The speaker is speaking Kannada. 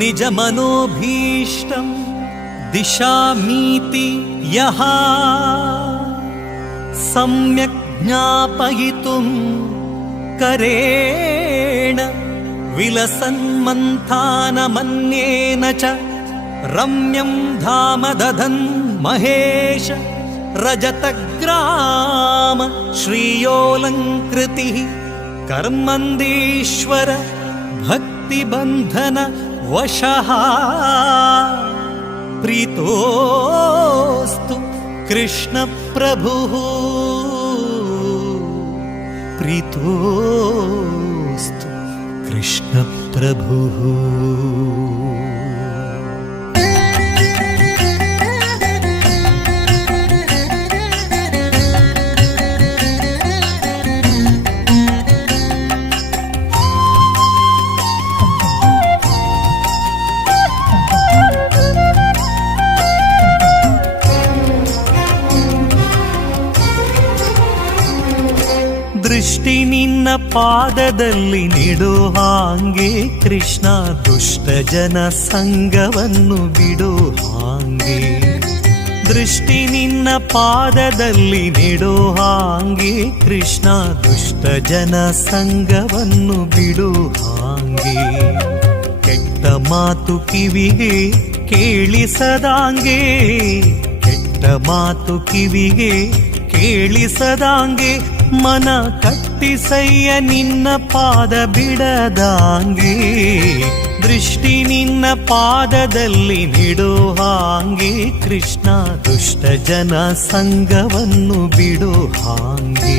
ನಿಜ ಮನೋಭೀಷ್ಟಂ ದಿಶಾಮೀತಿ ಯಹ ಸಮ್ಯಕ್ ಜ್ಞಾಪಯಿತುಂ ಕರೇಣ ವಿಲಸನ್ಮಂಥಾನಮನ್ಯೇನ ಚ ರಮ್ಯಂ ಧಾಮ ದಧನ್ ಮಹೇಶ ರಜತಗ್ರಾಮ ಶ್ರೀಯೋಲಂಕೃತಿ ಕರ್ಮಂದೀಶ್ವರ ಭಕ್ತಿಬಂಧನ ವಶಃ ಪ್ರೀತೋಸ್ತು ಕೃಷ್ಣ ಪ್ರಭುಃ ಪ್ರೀತೋಸ್ತು ಕೃಷ್ಣ ಪ್ರಭುಃ. ದೃಷ್ಟಿ ನಿನ್ನ ಪಾದದಲ್ಲಿ ನಿಡೋ ಹಾಂಗೆ ಕೃಷ್ಣ, ದುಷ್ಟ ಜನ ಸಂಗವನ್ನು ಬಿಡೋ ಹಾಂಗೆ. ದೃಷ್ಟಿ ನಿನ್ನ ಪಾದದಲ್ಲಿ ನಿಡೋ ಹಾಂಗೆ ಕೃಷ್ಣ, ದುಷ್ಟ ಜನ ಸಂಗವನ್ನು ಬಿಡೋ ಹಾಂಗೆ. ಕೆಟ್ಟ ಮಾತು ಕಿವಿಗೆ ಕೇಳಿಸದಾಂಗೆ, ಕೆಟ್ಟ ಮಾತು ಕಿವಿಗೆ ಕೇಳಿಸದಾಂಗೆ. ಮನ ಕಟ್ಟಿಸಯ್ಯ ನಿನ್ನ ಪಾದ ಬಿಡದಾಂಗೆ. ದೃಷ್ಟಿ ನಿನ್ನ ಪಾದದಲ್ಲಿ ನಿಡೋ ಹಾಂಗೆ ಕೃಷ್ಣ, ದುಷ್ಟ ಜನ ಸಂಗವನ್ನು ಬಿಡೋ ಹಾಂಗೆ.